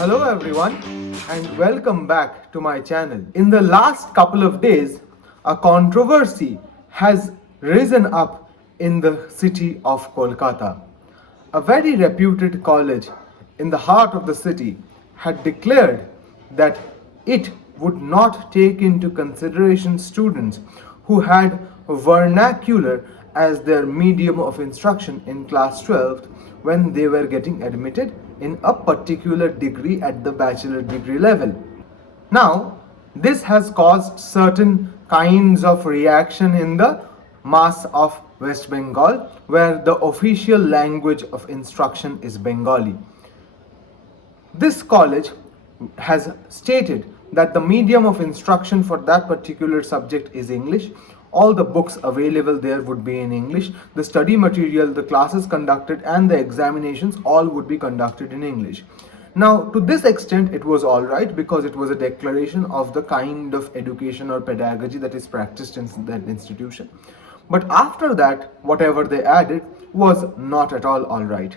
Hello everyone and welcome back to my channel. In the last couple of days, a controversy has risen up in the city of Kolkata. A very reputed college in the heart of the city had declared that it would not take into consideration students who had vernacular as their medium of instruction in class 12 when they were getting admitted in a particular degree at the bachelor degree level. Now, this has caused certain kinds of reaction in the mass of West Bengal, where the official language of instruction is Bengali. This college has stated that the medium of instruction for that particular subject is English. All the books available there would be in English. The study material, the classes conducted, and the examinations all would be conducted in English. Now, to this extent, it was all right because it was a declaration of the kind of education or pedagogy that is practiced in that institution. But after that, whatever they added was not at all right.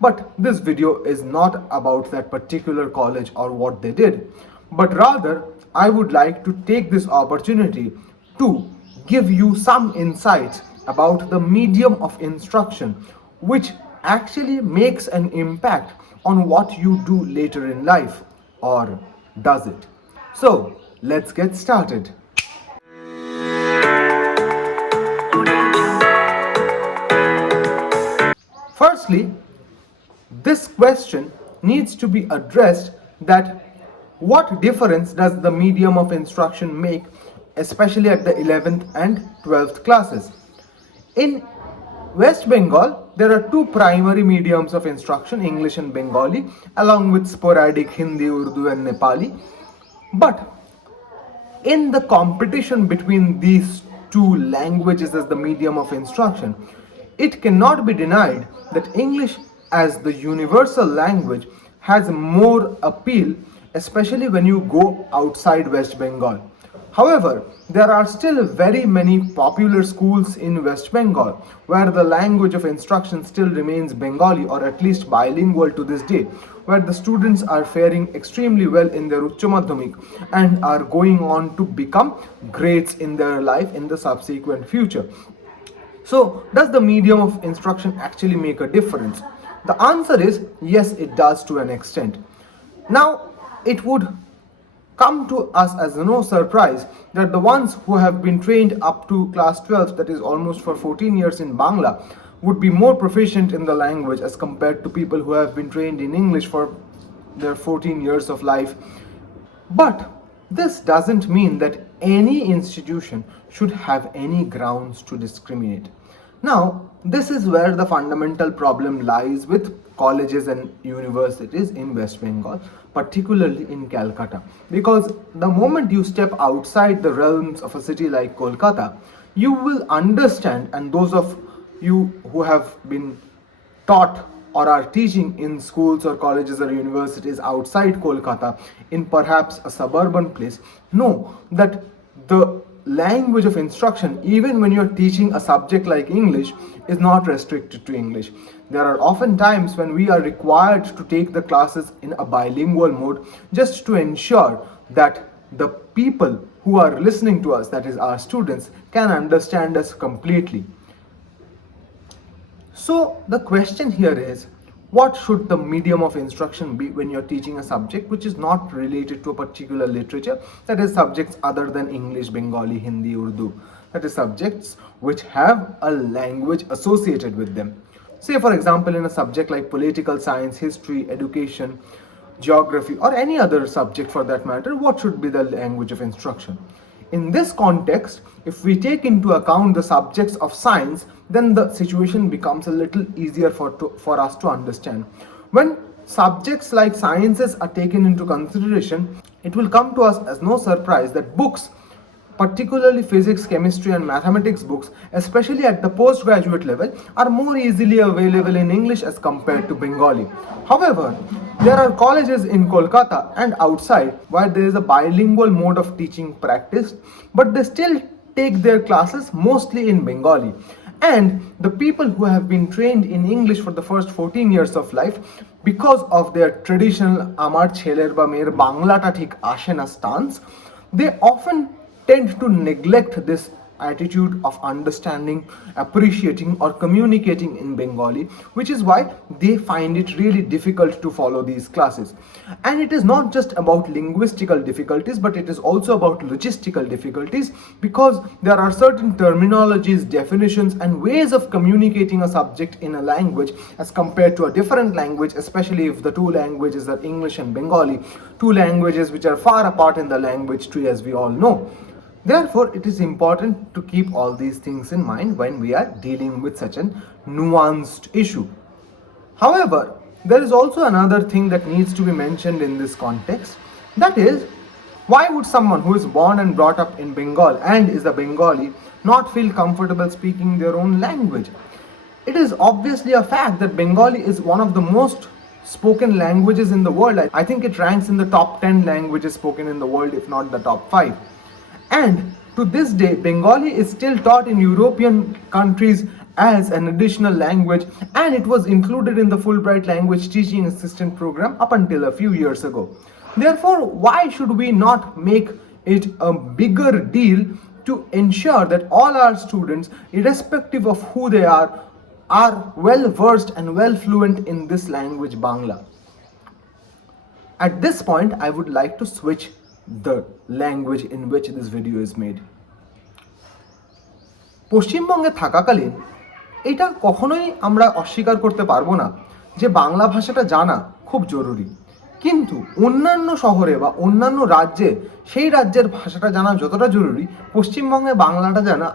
But this video is not about that particular college or what they did, but rather I would like to take this opportunity to give you some insights about the medium of instruction which actually makes an impact on what you do later in life, or does it? So let's get started. Firstly, this question needs to be addressed that what difference does the medium of instruction make, especially at the 11th and 12th classes? In West Bengal, there are two primary mediums of instruction, English and Bengali, along with sporadic Hindi, Urdu and Nepali. But in the competition between these two languages as the medium of instruction, it cannot be denied that English as the universal language has more appeal, especially when you go outside West Bengal. However, there are still very many popular schools in West Bengal where the language of instruction still remains Bengali, or at least bilingual to this day, where the students are faring extremely well in their Uच्च Madhyamik and are going on to become greats in their life in the subsequent future. So, does the medium of instruction actually make a difference? The answer is yes, it does to an extent. Now, it would come to us as no surprise that the ones who have been trained up to class 12, that is almost for 14 years in Bangla, would be more proficient in the language as compared to people who have been trained in English for their 14 years of life. But this doesn't mean that any institution should have any grounds to discriminate. Now, this is where the fundamental problem lies with colleges and universities in West Bengal, particularly in Calcutta. Because the moment you step outside the realms of a city like Kolkata, you will understand, and those of you who have been taught or are teaching in schools or colleges or universities outside Kolkata, in perhaps a suburban place, know that the language of instruction, even when you're teaching a subject like English, is not restricted to English. There are often times when we are required to take the classes in a bilingual mode just to ensure that the people who are listening to us, that is our students, can understand us completely. So the question here is, what should the medium of instruction be when you're teaching a subject which is not related to a particular literature, that is subjects other than English, Bengali, Hindi, Urdu, that is subjects which have a language associated with them. Say for example, in a subject like political science, history, education, geography, or any other subject for that matter, what should be the language of instruction? In this context, if we take into account the subjects of science, then the situation becomes a little easier for us to understand. When subjects like sciences are taken into consideration, it will come to us as no surprise that books, particularly physics, chemistry and mathematics books, especially at the postgraduate level, are more easily available in English as compared to Bengali. However, there are colleges in Kolkata and outside where there is a bilingual mode of teaching practiced, but they still take their classes mostly in Bengali. And the people who have been trained in English for the first 14 years of life, because of their traditional amar cheler ba mer banglata thik ashe na stance, they often tend to neglect this attitude of understanding, appreciating, or communicating in Bengali, which is why they find it really difficult to follow these classes. And it is not just about linguistical difficulties, but it is also about logistical difficulties, because there are certain terminologies, definitions, and ways of communicating a subject in a language as compared to a different language, especially if the two languages are English and Bengali, two languages which are far apart in the language tree, as we all know. Therefore, it is important to keep all these things in mind when we are dealing with such a nuanced issue. However, there is also another thing that needs to be mentioned in this context. That is, why would someone who is born and brought up in Bengal and is a Bengali not feel comfortable speaking their own language? It is obviously a fact that Bengali is one of the most spoken languages in the world. I think it ranks in the top 10 languages spoken in the world, if not the top 5. And to this day, Bengali is still taught in European countries as an additional language, and it was included in the Fulbright Language Teaching Assistant Program up until a few years ago. Therefore, why should we not make it a bigger deal to ensure that all our students, irrespective of who they are well versed and well fluent in this language, Bangla? At this point, I would like to switch the language in which this video is made. পশ্চিমবঙ্গে থাকাকালীন এটা কখনোই আমরা অস্বীকার করতে পারবো না যে বাংলা ভাষাটা জানা খুব জরুরি, কিন্তু অন্যান্য শহরে বা অন্যান্য রাজ্যে সেই রাজ্যের ভাষাটা জানা যতটা জরুরি, পশ্চিমবঙ্গে বাংলাটা জানা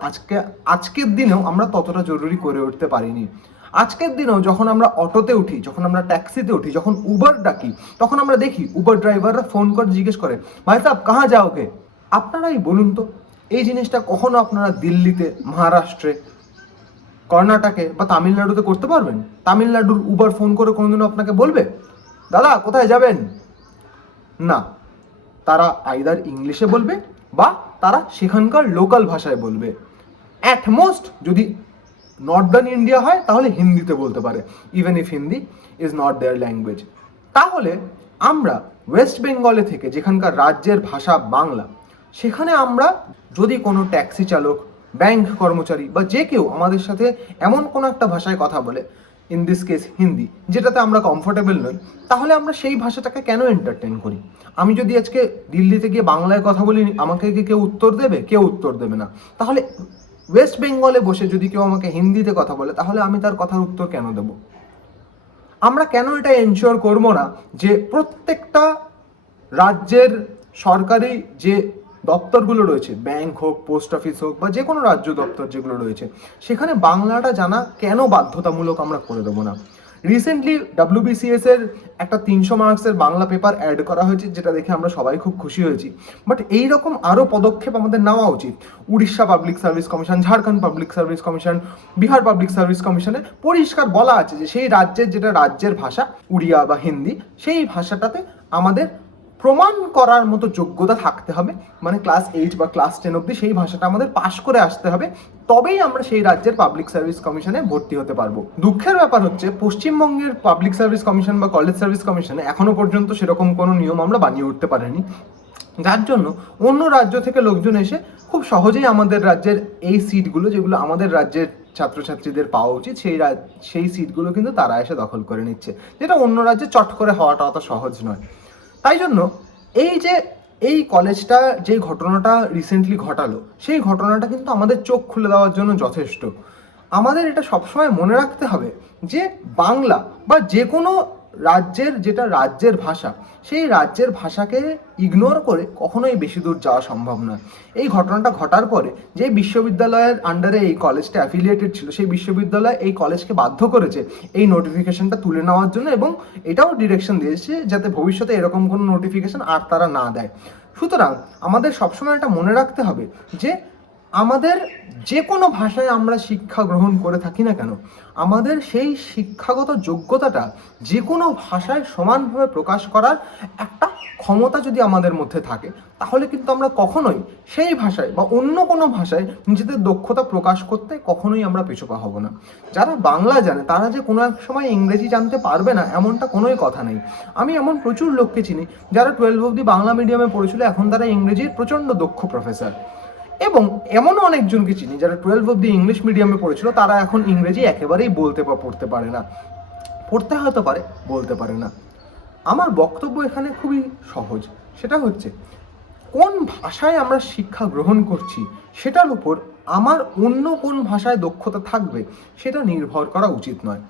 আজকের দিনেও আমরা ততটা জরুরি করে উঠতে পারিনি। আজকের দিনেও যখন আমরা অটোতে উঠি, যখন আমরা ট্যাক্সিতে উঠি, যখন উবার ডাকি, তখন আমরা দেখি উবার ড্রাইভাররা ফোন করে জিজ্ঞেস করে, ভাই সাহেব কাহা যাওগে? আপনারাই বলুন তো, এই জিনিসটা কখনো আপনারা দিল্লিতে, মহারাষ্ট্রে, কর্ণাটকে বা তামিলনাড়ুতে করতে পারবেন? তামিলনাড়ুর উবার ফোন করে কোনোদিনও আপনাকে বলবে দাদা কোথায় যাবেন? না, তারা আইদার ইংলিশে বলবে বা তারা সেখানকার লোকাল ভাষায় বলবে। অ্যাট মোস্ট যদি নর্দার্ন ইন্ডিয়া হয় তাহলে হিন্দিতে বলতে পারে, even if Hindi is not their language. তাহলে আমরা ওয়েস্ট বেঙ্গলে থেকে, যেখানকার রাজ্যের ভাষা বাংলা, সেখানে আমরা যদি কোনো ট্যাক্সি চালক, ব্যাংক কর্মচারী বা যে কেউ আমাদের সাথে এমন কোনো একটা ভাষায় কথা বলে, ইন দিস কেস হিন্দি, যেটাতে আমরা কমফোর্টেবল নই, তাহলে আমরা সেই ভাষাটাকে কেন এন্টারটেন করি? আমি যদি আজকে দিল্লিতে গিয়ে বাংলায় কথা বলি, আমাকে কি কেউ উত্তর দেবে? কেউ উত্তর দেবে না। তাহলে ওয়েস্ট বেঙ্গলে বসে যদি কেউ আমাকে হিন্দিতে কথা বলে, তাহলে আমি তার কথার উত্তর কেন দেব? আমরা কেন এটা এনশিওর করবো না যে প্রত্যেকটা রাজ্যের সরকারি যে দপ্তরগুলো রয়েছে, ব্যাংক হোক, পোস্ট অফিস হোক, বা যে কোনো রাজ্য দপ্তর যেগুলো রয়েছে, সেখানে বাংলাটা জানা কেন বাধ্যতামূলক আমরা করে দেবো না? রিসেন্টলি WBCS এর একটা 300 মার্কসের বাংলা পেপার অ্যাড করা হয়েছে, যেটা দেখে আমরা সবাই খুব খুশি হয়েছি। বাট এইরকম আরও পদক্ষেপ আমাদের নেওয়া উচিত। Orissa public service commission, Jharkhand public service commission, Bihar public service কমিশনে পরিষ্কার বলা আছে যে সেই রাজ্যের যেটা রাজ্যের ভাষা, উড়িয়া বা হিন্দি, সেই ভাষাটাতে আমাদের প্রমাণ করার মতো যোগ্যতা থাকতে হবে। মানে ক্লাস 8 বা ক্লাস 10 অবধি সেই ভাষাটা আমাদের পাশ করে আসতে হবে, তবেই আমরা সেই রাজ্যের পাবলিক সার্ভিস কমিশনে ভর্তি হতে পারবো। দুঃখের ব্যাপার হচ্ছে, পশ্চিমবঙ্গের পাবলিক সার্ভিস কমিশন বা কলেজ সার্ভিস কমিশনে এখনো পর্যন্ত সেরকম কোনো নিয়ম আমরা বানিয়ে উঠতে পারিনি, যার জন্য অন্য রাজ্য থেকে লোকজন এসে খুব সহজেই আমাদের রাজ্যের এই সিটগুলো, যেগুলো আমাদের রাজ্যের ছাত্রছাত্রীদের পাওয়া উচিত, সেই সিটগুলো কিন্তু তারা এসে দখল করে নিচ্ছে, যেটা অন্য রাজ্যে চট করে হওয়াটা অত সহজ নয়। তাই জন্য এই কলেজটা যে ঘটনাটা রিসেন্টলি ঘটালো, সেই ঘটনাটা কিন্তু আমাদের চোখ খুলে দেওয়ার জন্য যথেষ্ট। আমাদের এটা সবসময় মনে রাখতে হবে যে বাংলা বা যে কোনো রাজ্যের যেটা রাজ্যের ভাষা, সেই রাজ্যের ভাষাকে ইগনোর করে কখনোই বেশি দূর যাওয়া সম্ভব নয়। এই ঘটনাটা ঘটার পরে যে বিশ্ববিদ্যালয়ের আন্ডারে এই কলেজটা অ্যাফিলিয়েটেড ছিল, সেই বিশ্ববিদ্যালয় এই কলেজকে বাধ্য করেছে এই নোটিফিকেশনটা তুলে নেওয়ার জন্য, এবং এটাও ডিরেকশন দিয়েছে যাতে ভবিষ্যতে এরকম কোনো নোটিফিকেশন আর তারা না দেয়। সুতরাং আমাদের সবসময় এটা মনে রাখতে হবে যে আমাদের যে কোনো ভাষায় আমরা শিক্ষা গ্রহণ করে থাকি না কেন, আমাদের সেই শিক্ষাগত যোগ্যতাটা যে কোনো ভাষায় সমানভাবে প্রকাশ করার একটা ক্ষমতা যদি আমাদের মধ্যে থাকে, তাহলে কিন্তু আমরা কখনোই সেই ভাষায় বা অন্য কোনো ভাষায় নিজেদের দক্ষতা প্রকাশ করতে কখনোই আমরা পিছুপা হব না। যারা বাংলা জানে তারা যে কোনো এক সময় ইংরেজি জানতে পারবে না এমনটা কোনোই কথা নেই। আমি এমন প্রচুর লোককে চিনি যারা 12 অবধি বাংলা মিডিয়ামে পড়েছিল, এখন তারা ইংরেজির প্রচণ্ড দক্ষ প্রফেসর। এবং এমনও অনেকজনকে চিনি যারা 12 অবধি ইংলিশ মিডিয়ামে পড়েছিল, তারা এখন ইংরেজি একেবারেই বলতে বা পড়তে পারে না। পড়তে হয়তো পারে, বলতে পারে না। আমার বক্তব্য এখানে খুবই সহজ, সেটা হচ্ছে কোন ভাষায় আমরা শিক্ষা গ্রহণ করছি সেটার উপর আমার অন্য কোন ভাষায় দক্ষতা থাকবে সেটা নির্ভর করা উচিত নয়।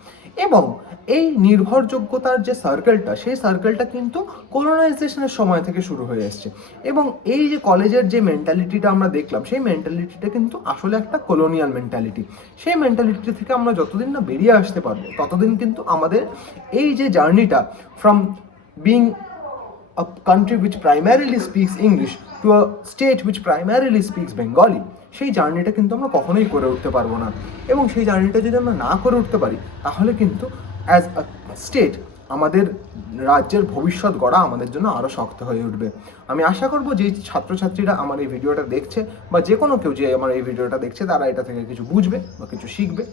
এবং এই নির্ভরযোগ্যতার যে সার্কেলটা, সেই সার্কেলটা কিন্তু কলোনাইজেশনের সময় থেকে শুরু হয়ে এসছে। এবং এই যে কলেজের যে মেন্টালিটিটা আমরা দেখলাম, সেই মেন্টালিটিটা কিন্তু আসলে একটা কলোনিয়াল মেন্টালিটি। সেই মেন্টালিটি থেকে আমরা যতদিন না বেরিয়ে আসতে পারবো, ততদিন কিন্তু আমাদের এই যে জার্নিটা from being a country which primarily speaks English to a state which primarily speaks Bengali, সেই জার্নিটা কিন্তু আমরা কখনোই করে উঠতে পারবো না। এবং সেই জার্নিটা যদি আমরা না করে উঠতে পারি, তাহলে কিন্তু অ্যাজ আ স্টেট আমাদের রাজ্যের ভবিষ্যৎ গড়া আমাদের জন্য আরও শক্ত হয়ে উঠবে। আমি আশা করবো যে ছাত্রছাত্রীরা আমার এই ভিডিওটা দেখছে, বা যে কোনো কেউ যে আমার এই ভিডিওটা দেখছে, তারা এটা থেকে কিছু বুঝবে বা কিছু শিখবে।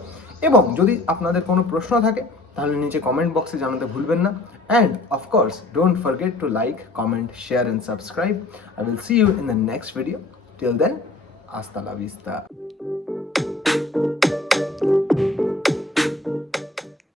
এবং যদি আপনাদের কোনো প্রশ্ন থাকে তাহলে নিচে কমেন্ট বক্সে জানাতে ভুলবেন না। And of course don't forget to like, comment, share and subscribe. I will see you in the next video. Till then, hasta la vista.